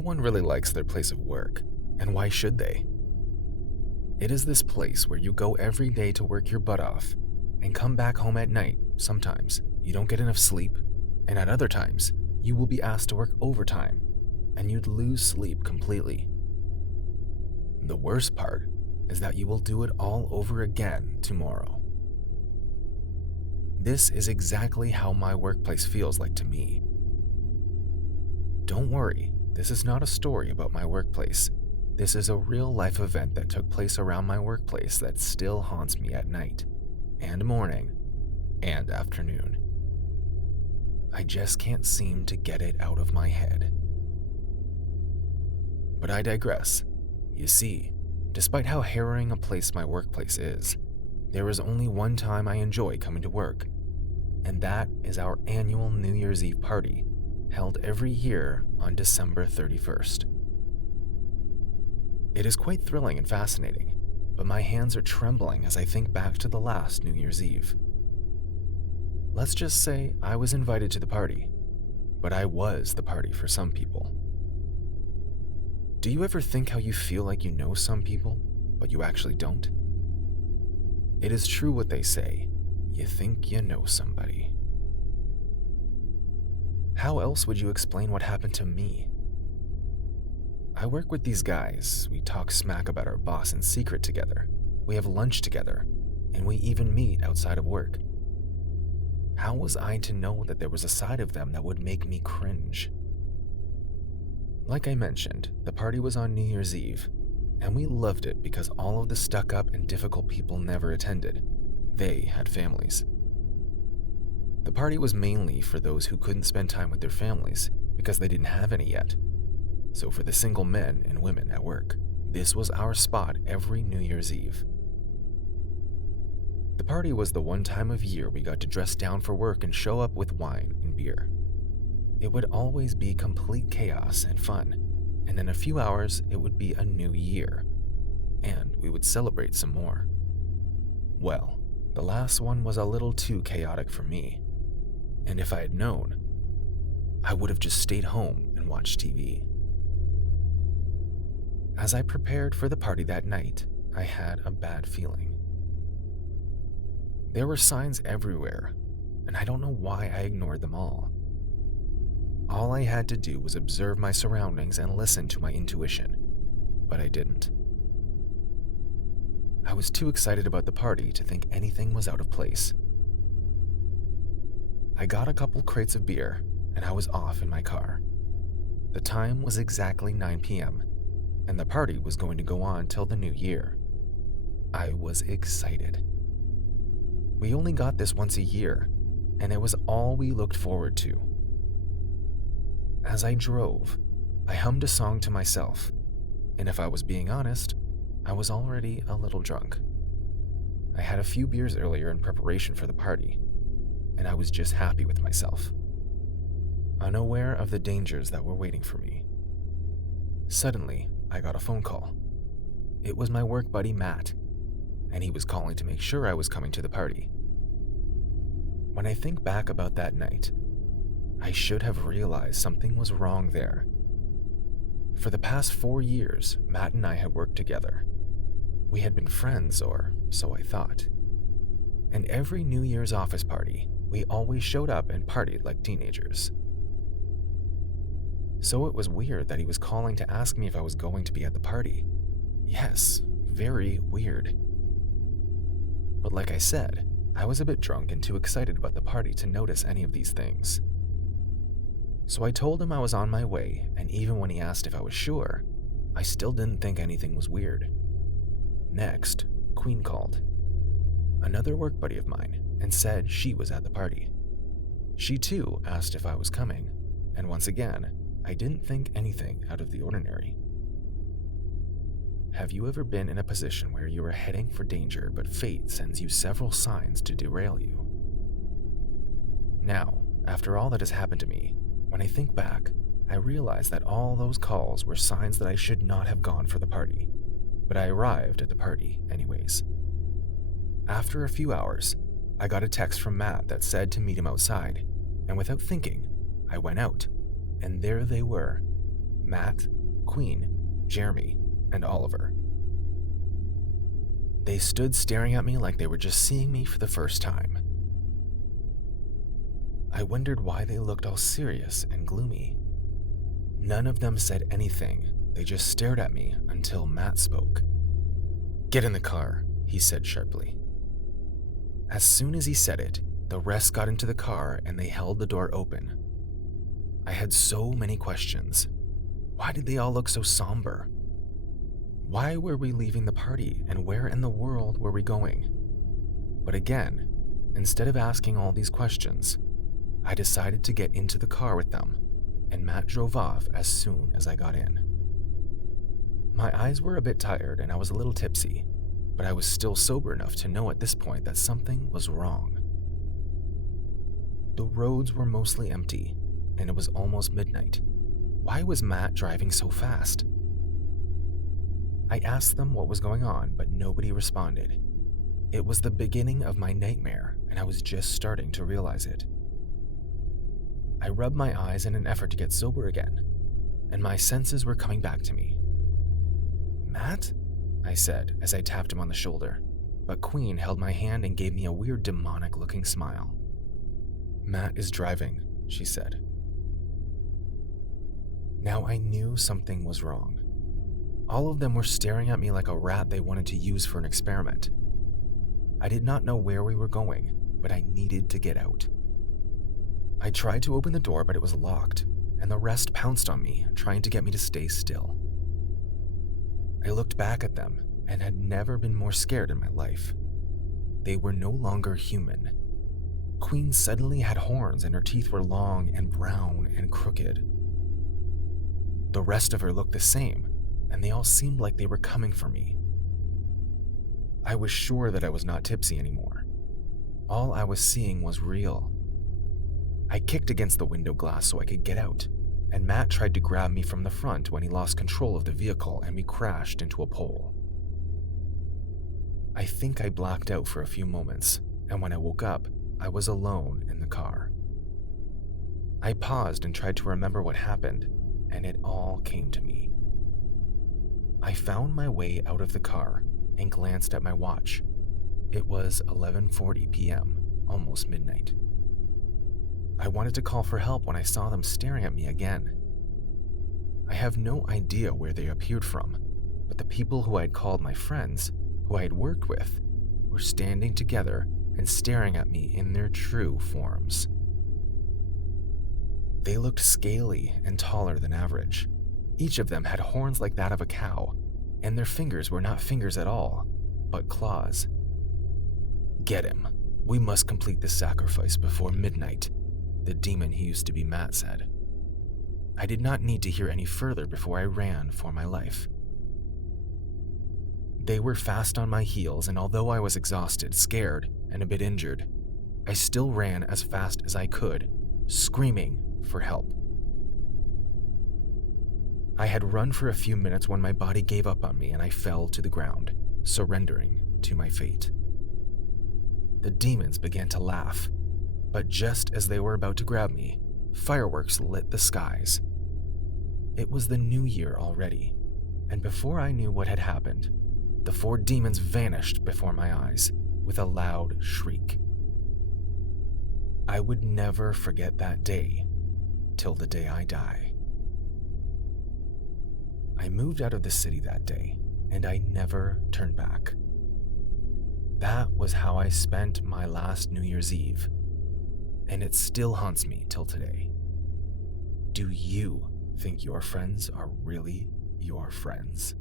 one really likes their place of work, and why should they? It is this place where you go every day to work your butt off and come back home at night. Sometimes you don't get enough sleep, and at other times you will be asked to work overtime and you'd lose sleep completely. The worst part is that you will do it all over again tomorrow. This is exactly how my workplace feels like to me. Don't worry, this is not a story about my workplace. This is a real-life event that took place around my workplace that still haunts me at night, and morning, and afternoon. I just can't seem to get it out of my head. But I digress. You see, despite how harrowing a place my workplace is, there is only one time I enjoy coming to work, and that is our annual New Year's Eve party, held every year on December 31st. It is quite thrilling and fascinating, but my hands are trembling as I think back to the last New Year's Eve. Let's just say I was invited to the party, but I was the party for some people. Do you ever think how you feel like you know some people, but you actually don't? It is true what they say, you think you know somebody. How else would you explain what happened to me? I work with these guys, we talk smack about our boss in secret together, we have lunch together, and we even meet outside of work. How was I to know that there was a side of them that would make me cringe? Like I mentioned, the party was on New Year's Eve, and we loved it because all of the stuck-up and difficult people never attended. They had families. The party was mainly for those who couldn't spend time with their families because they didn't have any yet. So for the single men and women at work, this was our spot every New Year's Eve. The party was the one time of year we got to dress down for work and show up with wine and beer. It would always be complete chaos and fun, and in a few hours it would be a new year, and we would celebrate some more. Well, the last one was a little too chaotic for me, and if I had known, I would have just stayed home and watched TV. As I prepared for the party that night, I had a bad feeling. There were signs everywhere, and I don't know why I ignored them all. All I had to do was observe my surroundings and listen to my intuition, but I didn't. I was too excited about the party to think anything was out of place. I got a couple crates of beer, and I was off in my car. The time was exactly 9 p.m., and the party was going to go on till the new year. I was excited. We only got this once a year, and it was all we looked forward to. As I drove, I hummed a song to myself, and if I was being honest, I was already a little drunk. I had a few beers earlier in preparation for the party, and I was just happy with myself, unaware of the dangers that were waiting for me. Suddenly, I got a phone call. It was my work buddy Matt, and he was calling to make sure I was coming to the party. When I think back about that night, I should have realized something was wrong there. For the past 4 years, Matt and I had worked together. We had been friends, or so I thought. And every New Year's office party, we always showed up and partied like teenagers. So it was weird that he was calling to ask me if I was going to be at the party. Yes, very weird. But like I said, I was a bit drunk and too excited about the party to notice any of these things. So I told him I was on my way, and even when he asked if I was sure, I still didn't think anything was weird. Next, Queen called. Another work buddy of mine, and said she was at the party. She too asked if I was coming, and once again, I didn't think anything out of the ordinary. Have you ever been in a position where you are heading for danger but fate sends you several signs to derail you? Now, after all that has happened to me, when I think back, I realize that all those calls were signs that I should not have gone for the party, but I arrived at the party anyways. After a few hours, I got a text from Matt that said to meet him outside, and without thinking, I went out, and there they were, Matt, Queen, Jeremy, and Oliver. They stood staring at me like they were just seeing me for the first time. I wondered why they looked all serious and gloomy. None of them said anything, they just stared at me until Matt spoke. "Get in the car," he said sharply. As soon as he said it, the rest got into the car and they held the door open. I had so many questions. Why did they all look so somber? Why were we leaving the party, and where in the world were we going? But again, instead of asking all these questions, I decided to get into the car with them, and Matt drove off as soon as I got in. My eyes were a bit tired and I was a little tipsy, but I was still sober enough to know at this point that something was wrong. The roads were mostly empty, and it was almost midnight. Why was Matt driving so fast? I asked them what was going on, but nobody responded. It was the beginning of my nightmare, and I was just starting to realize it. I rubbed my eyes in an effort to get sober again, and my senses were coming back to me. "Matt?" I said as I tapped him on the shoulder, but Queen held my hand and gave me a weird demonic-looking smile. "Matt is driving," she said. Now I knew something was wrong. All of them were staring at me like a rat they wanted to use for an experiment. I did not know where we were going, but I needed to get out. I tried to open the door, but it was locked, and the rest pounced on me, trying to get me to stay still. I looked back at them and had never been more scared in my life. They were no longer human. Queen suddenly had horns and her teeth were long and brown and crooked. The rest of her looked the same, and they all seemed like they were coming for me. I was sure that I was not tipsy anymore. All I was seeing was real. I kicked against the window glass so I could get out, and Matt tried to grab me from the front when he lost control of the vehicle and we crashed into a pole. I think I blacked out for a few moments, and when I woke up, I was alone in the car. I paused and tried to remember what happened, and it all came to me. I found my way out of the car and glanced at my watch. It was 11:40 p.m., almost midnight. I wanted to call for help when I saw them staring at me again. I have no idea where they appeared from, but the people who I had called my friends, who I had worked with, were standing together and staring at me in their true forms. They looked scaly and taller than average. Each of them had horns like that of a cow, and their fingers were not fingers at all, but claws. "Get him. We must complete the sacrifice before midnight," the demon who used to be Matt said. I did not need to hear any further before I ran for my life. They were fast on my heels, and although I was exhausted, scared, and a bit injured, I still ran as fast as I could, screaming for help. I had run for a few minutes when my body gave up on me and I fell to the ground, surrendering to my fate. The demons began to laugh, but just as they were about to grab me, fireworks lit the skies. It was the new year already, and before I knew what had happened, the 4 demons vanished before my eyes with a loud shriek. I would never forget that day till the day I die. I moved out of the city that day, and I never turned back. That was how I spent my last New Year's Eve, and it still haunts me till today. Do you think your friends are really your friends?